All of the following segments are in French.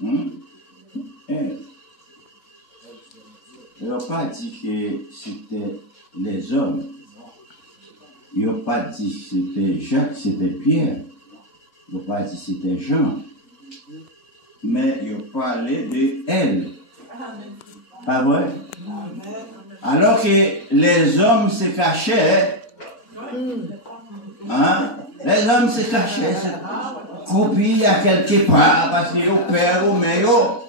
Il n'a pas dit que c'était les hommes. Il n'a pas dit que c'était Jacques, c'était Pierre. Il n'a pas dit que c'était Jean. Mais il a parlé de elle. Pas vrai? Alors que les hommes se cachaient. Hein? Les hommes se cachaient. Coupés à quelque part parce qu'ils ont peur ou meilleur.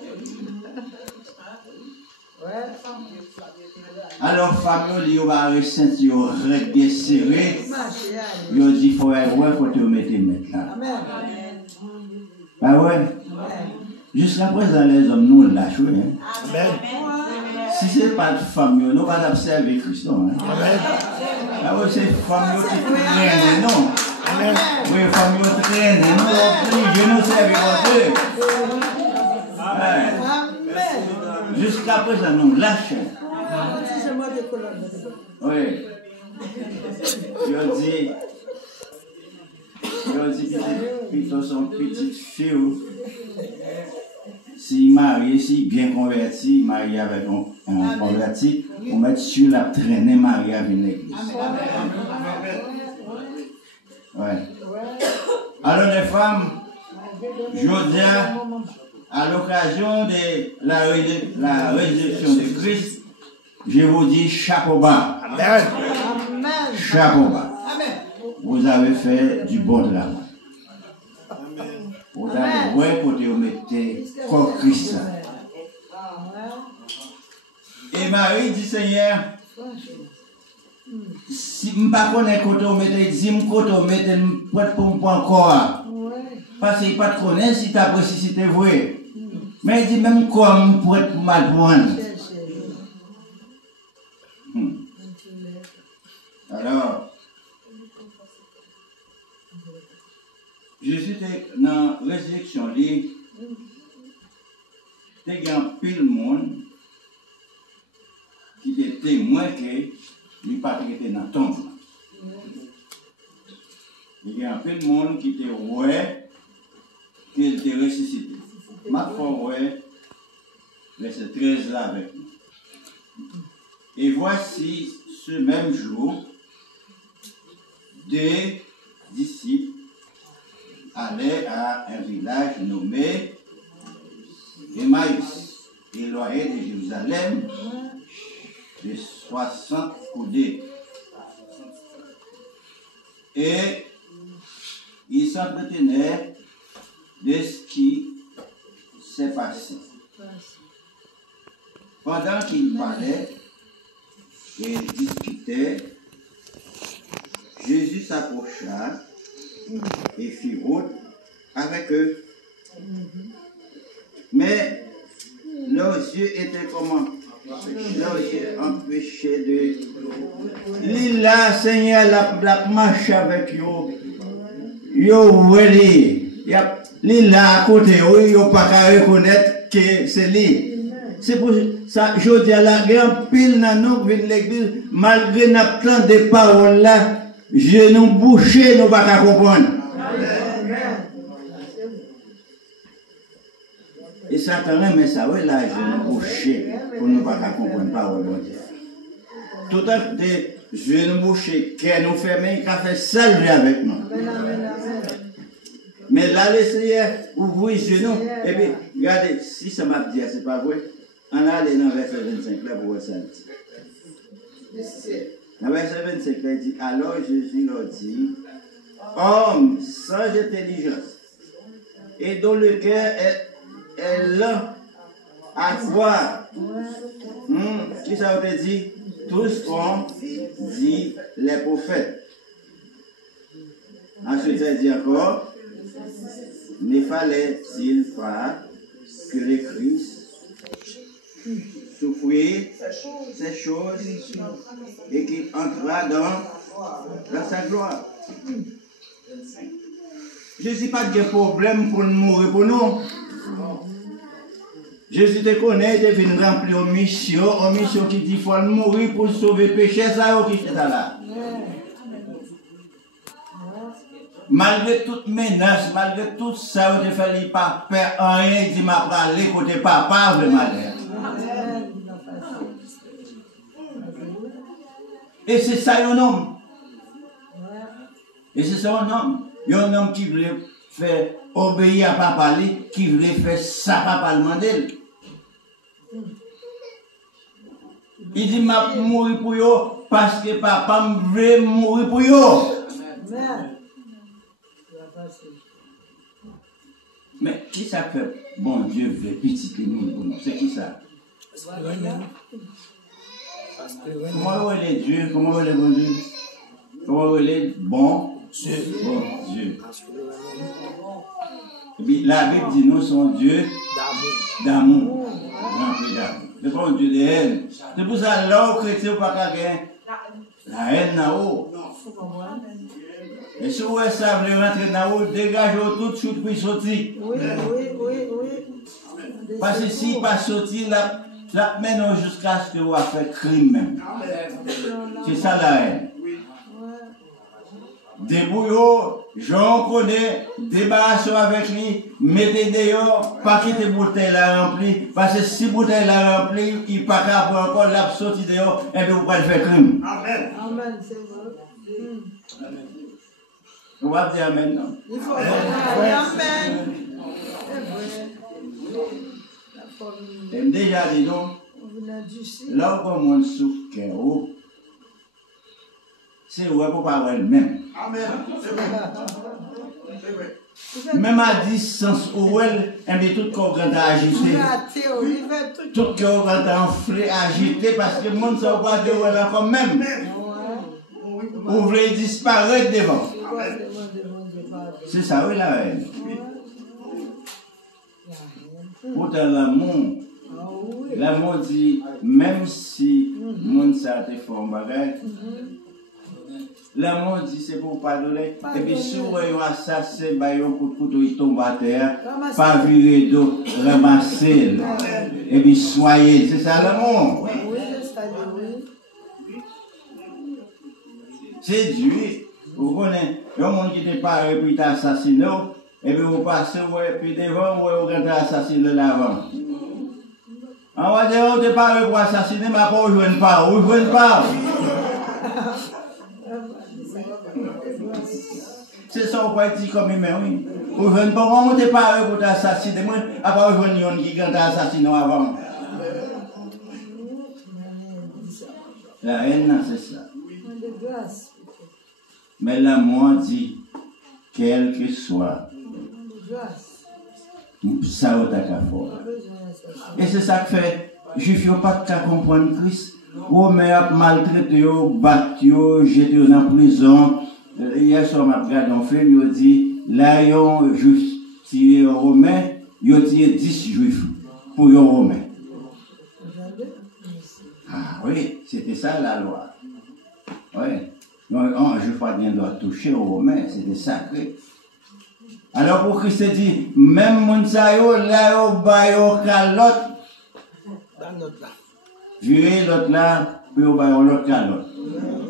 Alors, famille, ils va ressentir un regret serré. Ils ont dit, il faut te mettre là. Ah ouais? Jusqu'à présent, les hommes nous lâchent. Hein? Si ce n'est pas de famille, nous allons observer Christ. Hein? Ah ouais, c'est famille qui traîne, non? Oui, famille qui traîne, nous obligés nous servir votre. Jusqu'à présent, nous lâchons. Oui. Je dis, plutôt son petite fille, si marié, si bien converti, marié avec un converti, on met sur la traînée marié avec l'église. Ouais. Alors les femmes, je dis à l'occasion de la résurrection de Christ, je vous dis chapeau bas. Amen. Chapeau bas. Vous avez fait du bon travail. Vous avez ouais côté vous mettez comme Christ. Et Marie dit Seigneur, si je ne connais pas côté vous mettez, si je côté vous mettez prête pour moi encore. Parce qu'il pas de connaître si tu apprécies si c'est vrai. Mais il dit même comme pour être mal prendre. Alors, Jésus était dans la résurrection, il y a un pile monde qui était témoin que lui pas était dans la tombe. Il y a un pile monde qui était ouais qu'il était ressuscité. Ma foi ouais, verset 13 là avec nous. Et voici ce même jour, des disciples allaient à un village nommé Emmaüs, éloigné de Jérusalem, de 60 coudées. Et ils s'entretenaient de ce qui s'est passé. Pendant qu'ils parlaient et discutaient, Jésus s'approcha et fit route avec eux. Mais leurs yeux étaient comment? Leurs yeux empêchés de... Lila, Seigneur, la marche avec eux. Yo, oui, Lila à côté, oui, yo pas qu'à reconnaître que c'est lui. C'est pour ça, je dis à la grande pile dans nous, l'église, malgré notre temps de paroles là, je nous boucher, nous pas comprendre. Et Satan mais ça, oui, là, je nous boucher, pour nous pas comprendre parole de Dieu. Tout à fait, je nous boucher, qu'elle nous ferme, qu'elle fait salver avec nous. Mais là, le Seigneur ouvre les genoux, et puis, regardez, si ça m'a dit, c'est pas vrai. On a allé dans le verset 25 là pour voir ça. Dans le verset 25 là, il dit, alors Jésus leur dit, homme sans intelligence et dont le cœur est lent à croire. Qui ça veut dire? Tout ce qu'ont dit les prophètes. Ensuite, il dit encore, ne fallait-il pas que le Christ souffrir ces choses et qu'il entra dans sa gloire. Jésus n'a pas de problème pour nous mourir pour nous. Jésus te connaît, il vient remplir une mission qui dit qu'il faut mourir pour sauver le péché, ça qui est là. malgré toute menace, malgré tout ça, il fait, il pas faire rien, il dit, m'a parlé côté papa, vraiment. Et c'est ça un homme. Et c'est ça un homme. Un homme qui voulait faire obéir à papa, qui voulait faire ça papa demander. Il dit, m'a mourir pour eux parce que papa veut mourir pour eux. Mais qui ça fait? Bon Dieu veut petit nous pour nous. C'est qui ça? Comment est le Dieu? Comment est le bon Dieu? Comment est le bon Dieu? Bon Dieu. Et puis la Bible dit nous son Dieu d'amour. C'est pas un Dieu de haine. C'est pour ça là, chrétien, ou pas gagner la haine là-haut. Et si vous savez rentrer là-haut, dégagez tout de suite pour sortir. Oui. Parce que si pas sortir, la mène jusqu'à ce que vous fassiez crime même. C'est ça la haine. Débrouillez, j'en connais, débarrassez avec lui, mettez dehors, pas quitter bouteille la remplie, parce que si bouteille la remplie, il n'y a pas qu'à encore la sortie dehors, et puis vous pouvez faire crime. Amen. Amen, c'est vrai. On va dire amen, non? Il faut dire amen. Et déjà dit donc, là où on souffre, c'est où pour pas avoir le même. Amen. Même à distance où elle, tout corps est agité. Tout corps est enflé, agité, parce que le monde ne sait pas de où elle est quand même. Vous voulez disparaître devant. C'est ça, oui, la haine. Pourtant, l'amour dit, même si le monde s'est fait un bagage, l'amour dit c'est pour pardonner. Et puis si vous avez un assassin, il tombe à terre, pas virer d'eau, ramasser. Et puis soyez, c'est ça l'amour. C'est Dieu. Vous connaissez, il y a un monde qui n'est pas et puis assassiné, et puis vous passez, et puis devant, vous avez assassiné l'avant. On va dire, on ne pas pour assassiner, mais pas vous ne pas. Vous ne pas. C'est ça qu'on dit comme il oui. Vous ne pas, on ne pas pour assassiner, moi, à part vous ne qui ont assassiné avant. La haine, c'est ça. Mais l'amour dit, quel que soit, ça va être fort. Et c'est ça que fait, je ne fais pas de comprendre Christ. Romain a maltraité, battu, jeté dans la prison. Hier soir, je regardé un film, il dit, là, ils ont juste tiré un Romain, ils ont tiré 10 juifs pour un Romain. Ah oui, c'était ça la loi. Oui. Un juif pas bien doit toucher au Romain, c'était sacré. Alors pour Christ dit, même Mounsayo, là, yo, bayo, calotte. Virer l'autre là, puis au bayo, l'autre calotte.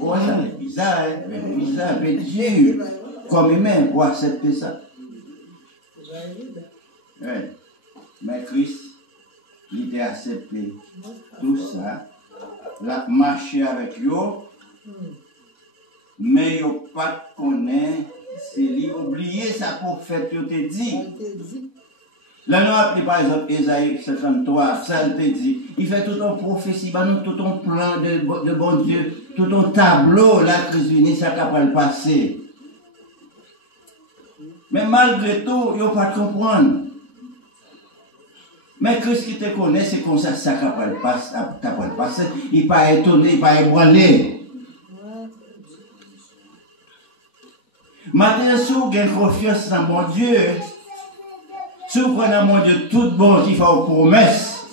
Oh, ça c'est bizarre, hein? Bizarre, mais Dieu, comme humain, pour accepter ça. Oui. Mais Christ, il a accepté tout ça, il a marché avec eux, mais il n'a pas connaît. C'est lui oublier ça pour faire tout te dit. Là, nous appelons par exemple Ésaïe 53, ça te dit. Il fait tout un prophétie, tout un plan de bon Dieu, tout un tableau, la crise unie, ça capable de passer. Mais malgré tout, il n'y a pas de comprendre. Mais Christ qui te connaît, c'est comme ça, ça capable de passer. Il n'est pas étonné, il n'est pas ébranlé. Maintenant, si vous avez confiance dans mon Dieu, si vous prenez mon Dieu tout bon qui fait une promesse,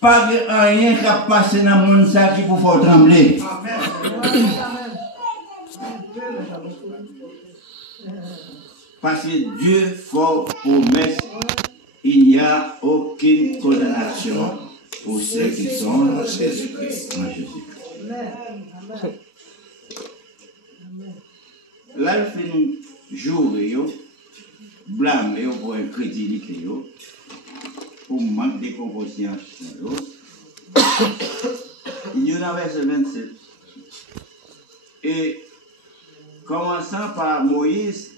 pas rien qui a passé dans le monde qui vous fait trembler. Parce que Dieu fait promesse, il n'y a aucune condamnation pour ceux qui sont en Jésus-Christ. là, il fait nous jouer, blâmer pour un crédit, pour manque de composition. Il y en a verset 27. Et commençant par Moïse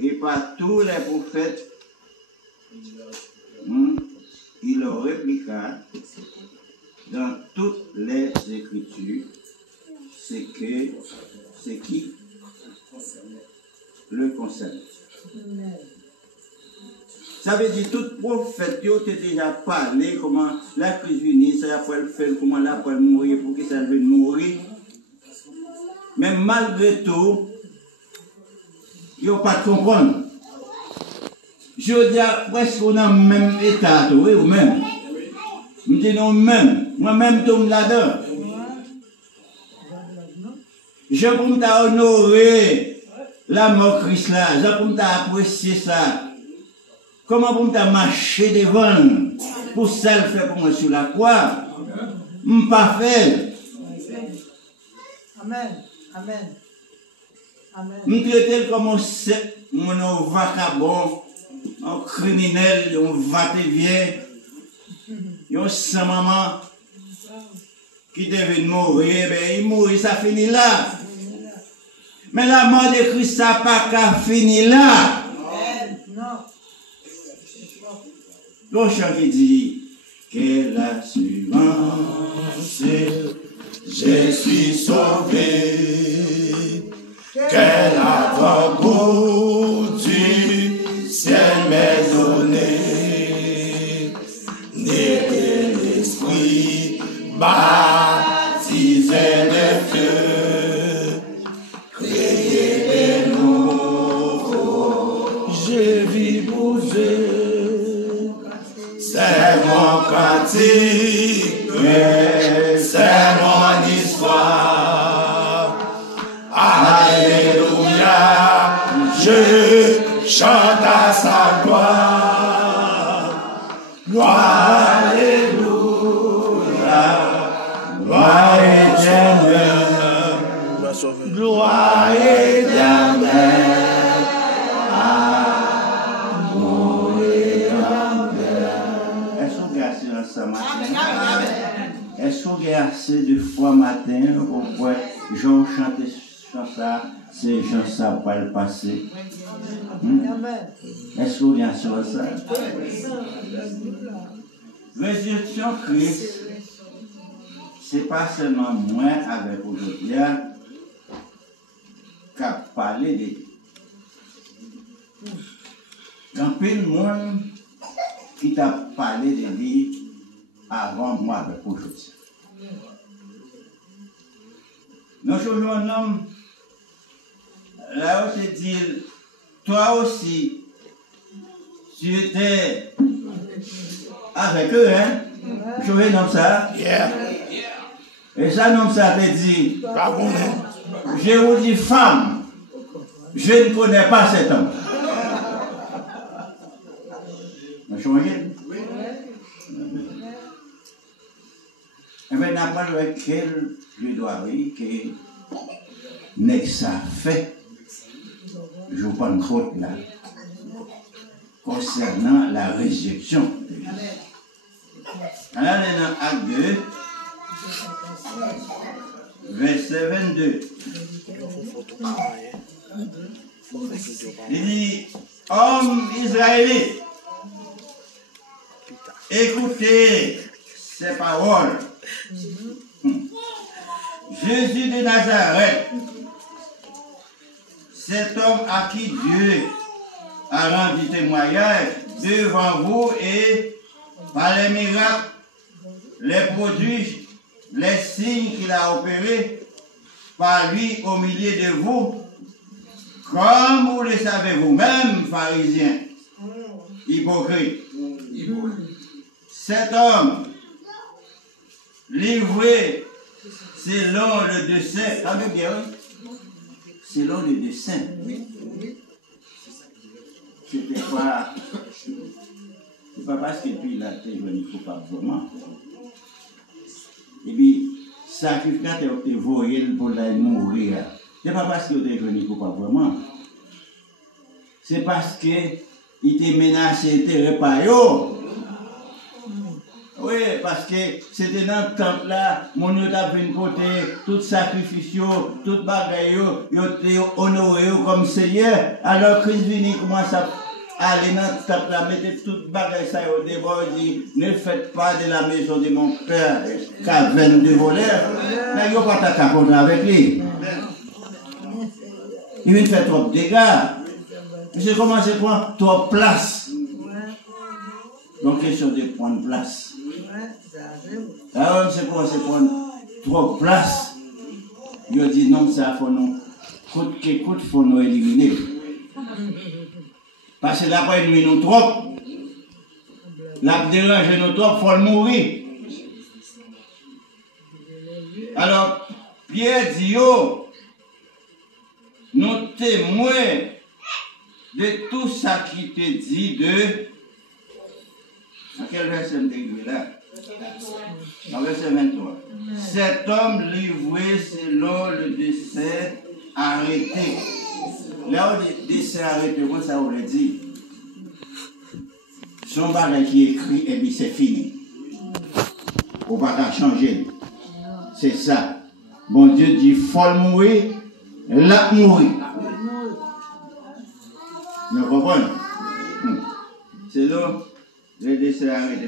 et par tous les prophètes, il leur répliqua dans toutes les Écritures ce qui le concerne. Ça veut dire tout prophète qui a déjà parlé comment la crise venue, ça va le faire, comment la peut mourir pour que ça veut mourir. Mais malgré tout, ils n'ont pas de comprendre. Je dis presque on a le même état, oui, ou même. Je dis non, même. Moi-même, je suis là-dedans. Je peux honorer la mort de Christ là. Je peux apprécier ça. Comment pour me marcher devant pour ça le faire pour moi sur la croix? Je ne peux pas faire. Amen. Amen. Amen. Je traite comme un vagabond, un criminel, un va-et-vient, un sans-maman qui devait mourir, ben il mourit, ça finit là. Mais la mort de Christ, ça n'a pas qu'à finir là. Non. Le chant qui dit, quelle assurance, je suis sauvé, quel avant-goût du ciel m'est donné, né de l'esprit, baptisé de feu, créé de nouveau, je vis pour Dieu. C'est mon cantique, c'est mon histoire. Alléluia, je chante à sa gloire. Gloire, alléluia, gloire éternelle, gloire éternelle. Est-ce qu'on a assez de fois matin pour Jean chante ça, c'est Jean ça va le passer. Est-ce qu'on a assez de ça? Résurrection Christ, c'est pas seulement moi avec aujourd'hui qui a parlé de Dieu. Il y a plein de monde qui t'a parlé de lui avant moi avec aujourd'hui. Nous sommes un homme, là où c'est dit, toi aussi, tu étais avec eux, hein? Je vais nom ça. Yeah. Et ça, nom ça te dit, je vous dis femme, je ne connais pas cet homme. Vous changez? Et maintenant, avec quel plaidoirie que ça fait, je prends une faute là, concernant la résurrection de Jésus. Alors, dans Acte 2, verset 22, il dit, hommes israélites, écoutez ces paroles. Jésus de Nazareth, cet homme à qui Dieu a rendu témoignage devant vous et par les miracles, les produits, les signes qu'il a opérés par lui au milieu de vous, comme vous le savez vous-même, pharisiens, hypocrites. Cet homme, livré selon le dessein, selon le dessein. C'était pas, c'est pas parce que puis là, il ne faut pas vraiment. Et puis, sacrificateur te voyait pour la mourir. Ce n'est pas parce qu'il était venu pour pas vraiment. C'est parce qu'il était menacé, était par eux. Oui, parce que c'était dans le temple là, mon Dieu t'a venu côté, tout sacrifice, tout bagaille, il était honoré comme Seigneur. Alors Christ vient commence à aller dans le temple là, mettez tout bagaille ça au débord, il dit, ne faites pas de la maison de mon père caverne de voleurs. Mais il n'y a pas ta contre avec lui. Il vient faire trop de dégâts. J'ai commencé à prendre trop de place. Donc question de prendre place. Alors, c'est pour prendre trop de place. Il dit non, ça faut nous. Coûte que coûte, faut nous éliminer. Parce que là, après, il nous trop. Là, déranger nous trop, il faut le mourir. Alors, Pierre dit, yo, nous témoins de tout ça qui te dit de. À quel verset me là? Dans verset 23. Cet homme livré selon le décès arrêté. Là où le décès arrêté, moi ça aurait dit. Son bagage qui est écrit, et puis c'est fini. On va pas changer. C'est ça. Bon Dieu dit, faut mourir, là mourir. Vous comprenez? C'est là. Le décès arrêté,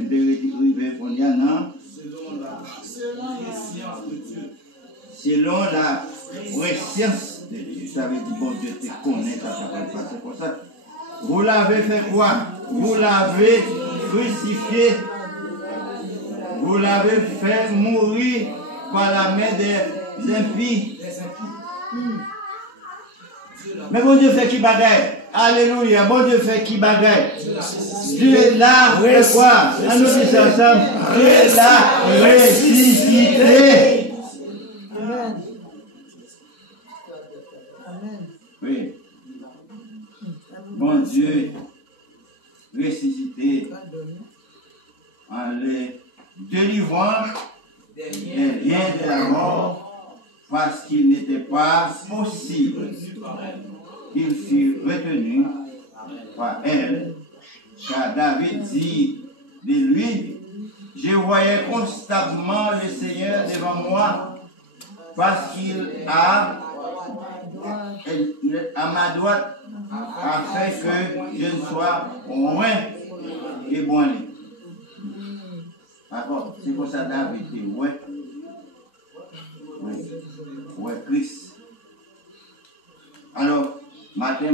selon la préscience de Dieu. Ça veut dire, bon Dieu te connaît, ça va passer pour ça. Vous l'avez fait quoi? Vous l'avez crucifié. Vous l'avez fait mourir par la main des impies. Mais bon Dieu fait qui bagaille? Alléluia, bon Dieu fait qui bagaille? Dieu est là, fait quoi? On nous dit ça ensemble. Dieu est là, ressuscité. Amen. Amen. Oui. Bon Dieu, ressuscité en les délivrant des liens de la mort, parce qu'il n'était pas possible qu'il fût retenu par elle. Car David dit de lui, je voyais constamment le Seigneur devant moi, parce qu'il a à ma droite, afin que je ne sois moins ébranlé. D'accord, c'est pour ça que David dit, ouais, Christ. Alors, matin,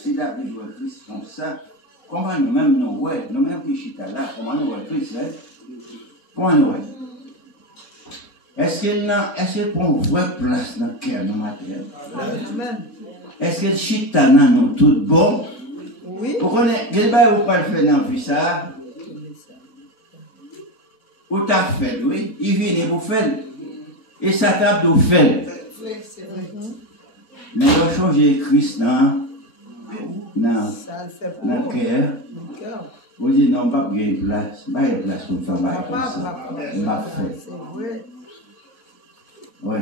si David voit Christ comme ça, comment nous-mêmes nous voyons, nous-mêmes qui chita là, comment nous voyons Christ, hein? Comment nous voyons? Est-ce qu'elle prend une vraie place dans le cœur de nos matériels? Est-ce qu'elle chita dans nous tout bon? Oui. Pourquoi quel bail vous pas le faire dans la vie ça? Ou t'as fait, oui? Il vient pour faire. Et ça t'a de faire. Mais on a changé Christ dans le cœur. Vous dites non, pas de place. Pas de place pour faire mal comme ça. Pas fait. Oui.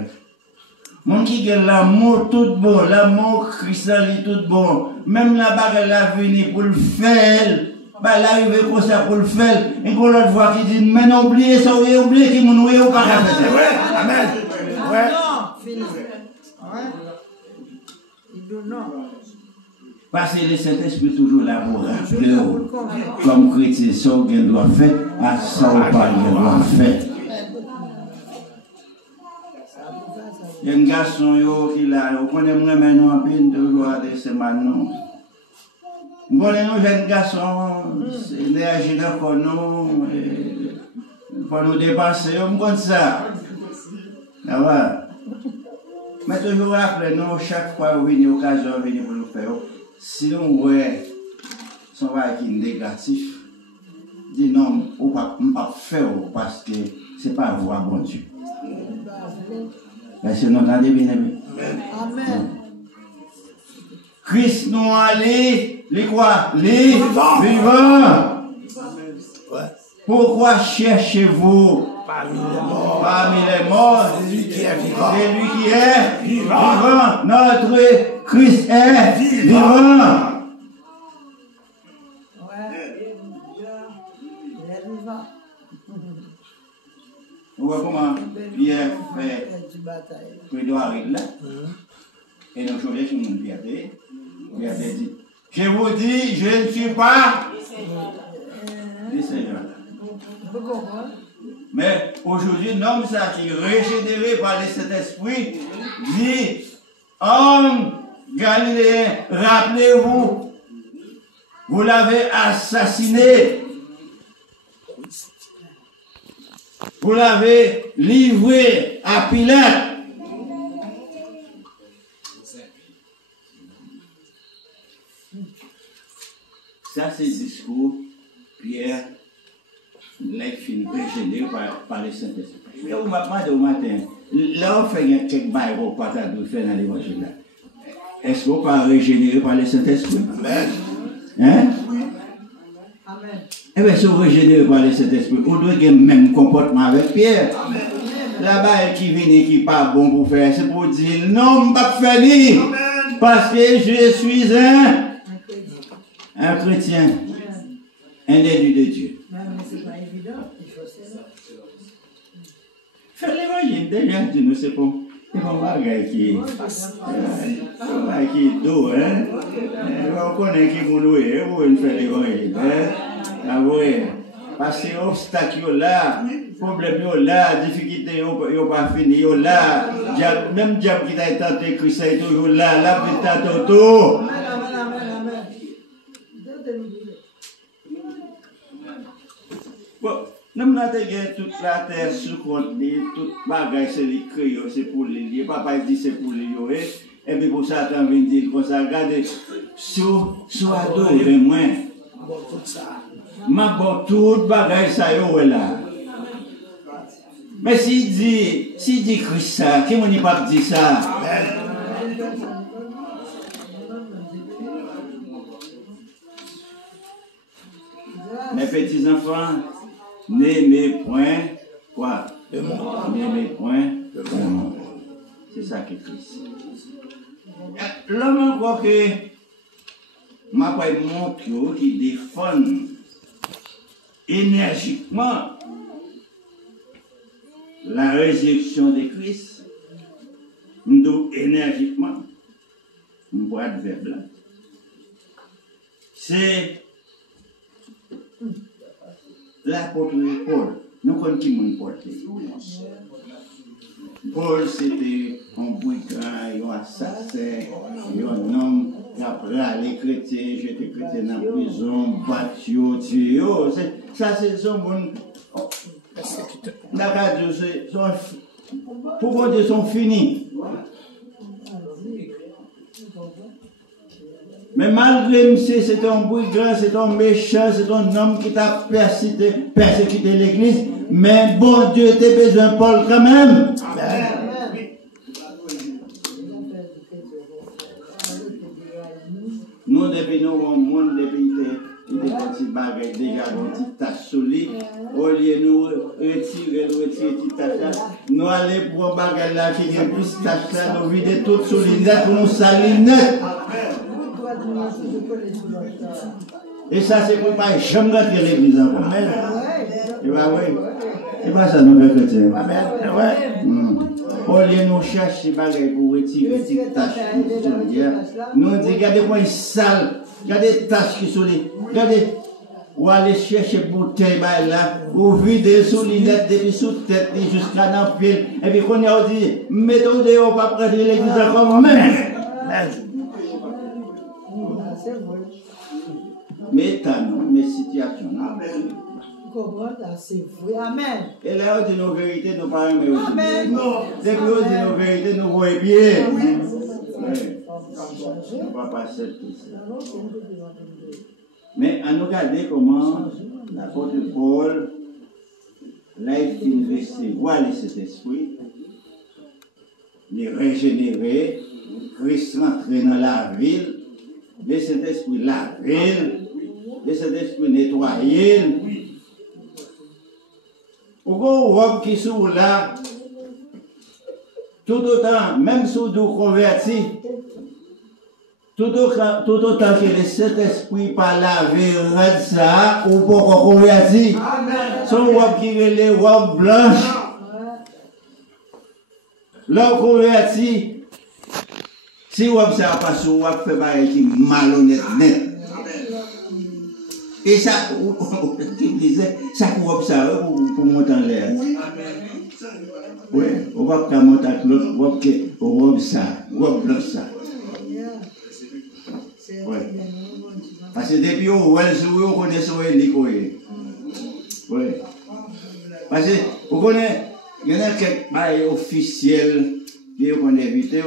Mon qui a l'amour tout bon, l'amour cristalline tout bon. Même la bague la venue pour le faire. Bah, l'arrivée comme ça pour le faire. Et qu'on l'autre fois qui dit, mais non, oubliez ça, oubliez qui m'ont oublié ou pas faire ça. Ouais, amen. Ouais. Non, fini. Ouais. Il dit non. Parce que le Saint-Esprit toujours là pour rappeler, comme chrétien, ça qu'on doit faire, à ça ou pas qu'on doit faire. Il y a un garçon qui là, on connaît moi-même un peu de joie de ce matin. On connaît nos jeunes garçons, c'est l'énergie dans nous, pour nous dépasser, on connaît ça. Mais toujours après, nous, chaque fois où il y a occasion de venir pour nous faire, si nous voyons son travail qui est négatif, dis non, on ne peut pas faire parce que ce n'est pas voie bon Dieu. Est-ce que nous entendez bien? Amen. Christ nous allé, les quoi? Les vivants. Pourquoi cherchez-vous Parmi les morts, C'est lui qui est vivant. c'est lui qui est vivant. Notre Christ est vivant. Vous voyez comment Pierre fait plaidoirie là. Et nous choisissons sur mon Pierre. Pierre dit, je vous dis, je ne suis pas le Seigneur. Mais aujourd'hui, l'homme ça qui est régénéré par le Saint-Esprit dit, homme galiléen, rappelez-vous, vous l'avez assassiné. Vous l'avez livré à Pilate. Ça, c'est le discours Pierre, les films régénérés par le Saint-Esprit. Mais vous m'avez demandé au matin, là, on fait quelques bails au patate de faire dans l'évangile. Est-ce qu'on pas régénéré par le Saint-Esprit? Amen. Hein? Amen. Eh bien, si vous régénérez par le Saint-Esprit, on doit avoir le même comportement avec Pierre. Là-bas, qui vient et qui n'est pas bon pour faire, c'est pour dire non, je ne vais pas faire parce que je suis un chrétien, un élu de Dieu. Mais c'est pas évident, il faut ça. Faire l'évangile, déjà, Dieu ne sait pas. C'est un bagage qui est doux, hein? On connaît qui vous louez, vous faire l'évangile, hein? Parce que l'obstacle là, problème là, difficulté n'est pas fini là, même diable qui t'a tenté, Christ est toujours là, là, il t'a tenté. Amen. Bon, nous avons toute la terre sous compte, toute bagage c'est les créoles, c'est pour les lier. Papa dit c'est pour les lier. Et puis pour ça, tu as envie de dire comme ça, regardez, sur ado, et moi, ma bon tout bagage ça y est là. Mais s'il dit Christ ça, qui m'a pas dit ça? Mes petits enfants, n'aimez point quoi? Le monde. N'aimez point le monde. C'est ça qui est Christ. L'homme encore que m'a pas montré qui défend énergiquement la résurrection de Christ, nous énergiquement, nous bois de verbe là. C'est l'apôtre Paul. Nous connaissons qui nous porte. Paul, c'était un brigand, un assassin, un homme qui a pris les chrétiens, j'étais chrétien dans la prison, battu, tué. Ça, c'est son bon. La radio, pour vous dire, sont finis. Mais malgré c'est un brigand, c'est un méchant, c'est un homme qui t'a persécuté l'église, mais bon Dieu t'a besoin de Paul quand même. Amen. Nous, depuis nous, au monde, depuis il est petit bagage déjà, une petite tache solide. Au lieu de nous retirer petite tache là, nous allons pour un bagage là qui est plus tache là, nous vider toute solide pour nous salir net. Et ça, c'est pour pas jamais rentrer l'église encore. Amen. Et bien, oui. Et bien, ça nous fait chrétien. Amen. Ouais. Au lieu de nous chercher des bagages pour retirer des petites taches, nous disons, regardez comment il est sale, regardez les taches qui sont là, regardez, ou aller chercher bouteille là, ou vider sous les lunettes depuis sous tête jusqu'à dans le pied, et puis qu'on a dit, mettons dehors, pas prendre l'église encore même. Mais tant, mes situations. C'est vrai. Amen. Et là, on dit nos vérités, nos parents, mais aussi. Amen. Depuis on dit nos vérités, nous voyons bien. On ne va pas passer tout ça. Mais à nous regarder comment l'apôtre Paul, là, il recevoir cet esprit, il régénérer, Christ rentrer dans la ville, de cet esprit la ville, de cet esprit nettoyer. Ou qu'on robe qui sont là, tout autant, même si vous convertis, tout autant que le Saint-Esprit par la vérité, ça, ou pas converti, son robe qui est les robes blanches, là, converti, si robe ça passe, ou fait pas qui malhonnête net. Et ça, tu disais, ça robe ça pour monter en l'air. Oui, on va pas monter à l'autre, robe ça, robe blanche ça. Oui. Parce que depuis on voit le sourire, on connaît son hélico. Oui. Parce que vous connaissez, il y en a quelques bails officiels qui ont évité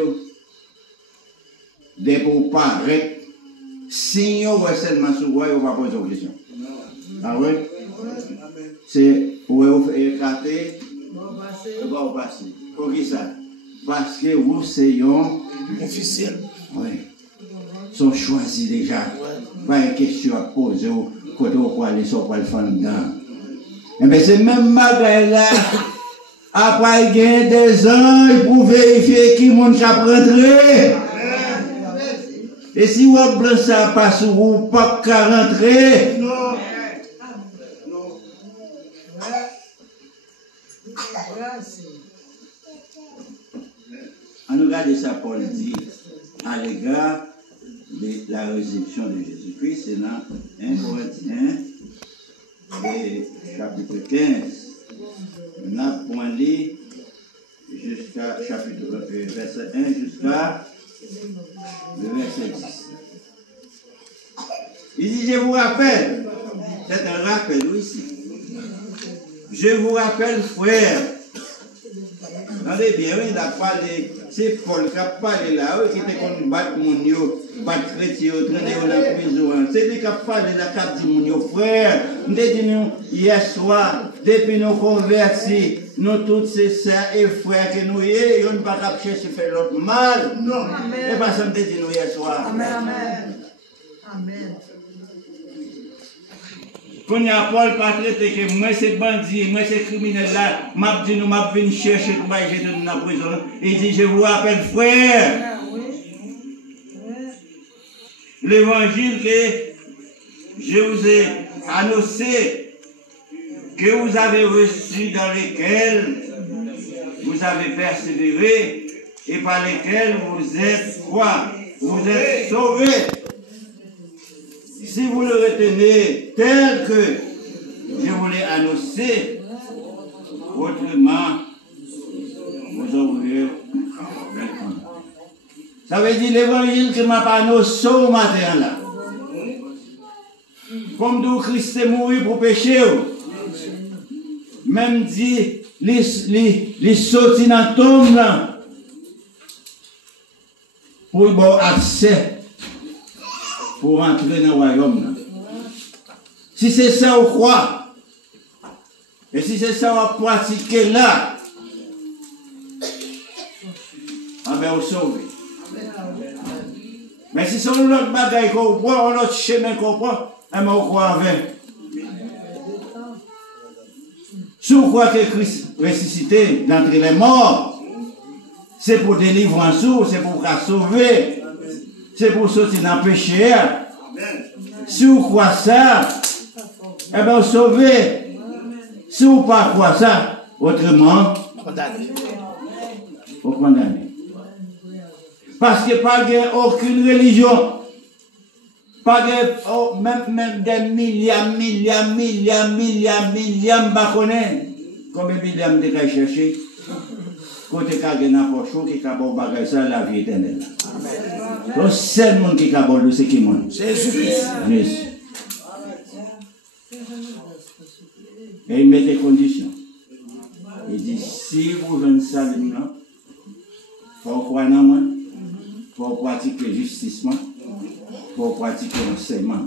de pour paraître. Si on voit seulement sur vous, on va poser une question. Ah oui? C'est pour vous écarter, on va passer. Pour qui ça? Parce que vous, c'est un officiel. Oui. Sont choisis déjà. Pas une question à poser quand on va aller sur le fond dedans. Et bien, c'est même malgré là, après il y a des ans, pour vérifier qui mon chap rentré. Et si vous avez ça passe, vous ne pas rentrer. Non. On regarde ça, Paul dit, à l'égard de la résurrection de Jésus-Christ, c'est dans 1 Corinthiens, chapitre 15. On a point lire jusqu'à chapitre verset 1 jusqu'à le verset 10. Il dit, je vous rappelle, c'est un rappel ici. Je vous rappelle, frère. Attendez bien, il a parlé, c'est Paul qui a parlé là, qui était comme battre mon yo, battre chrétien, traîner dans la prison. C'est lui qui a parlé là, qui a dit mon yo, frère. Nous avons dit hier soir, depuis nous convertis, nous tous ces sœurs et frères que nous y on ne va pas chercher faire l'autre mal. Non. Et pas ça, nous dit nous hier soir. Amen. Amen. Amen. Quand il y a Paul pas traité que moi c'est bandit, moi c'est criminel là, m'a dit nous m'a venu chercher pour m'aider jeter dans la prison. Il dit je vous rappelle frère. L'évangile que je vous ai annoncé, que vous avez reçu, dans lesquels vous avez persévéré et par lesquels vous êtes quoi? Vous êtes sauvés. Si vous le retenez tel que je vous l'ai annoncé, autrement, vous aurez répondu. Ça veut dire l'évangile que m'a pas annoncé au matin là. Comme d'où Christ est mort pour pécher. Même dit, les sortis dans le tombe là, pour avoir accès. Pour entrer dans le royaume. Si c'est ça on croit, et si c'est ça on pratique là, ah ben on sauve. Mais si c'est l'autre bagaille qu'on prend, l'autre chemin qu'on prend, eh ben on croit avec. Si on croit que Christ ressuscité d'entre les morts, c'est pour délivrer un sourd, c'est pour sauver. C'est pour sortir dans le péché. Si vous croyez ça, eh bien vous sauvez. Si vous ne croyez pas ça, autrement, vous condamnez. Parce que pas aucune religion, pas même des milliards, combien de milliards de cas chercher? Côté kage n'a pas chaud qui a bon bagage ça la vie éternelle. Le seul monde qui a bon c'est qui monde? Jésus-Christ. Et il met des conditions. Il dit si vous venez ça il faut croire en moi, faut pratiquer justice, faut pratiquer l'enseignement.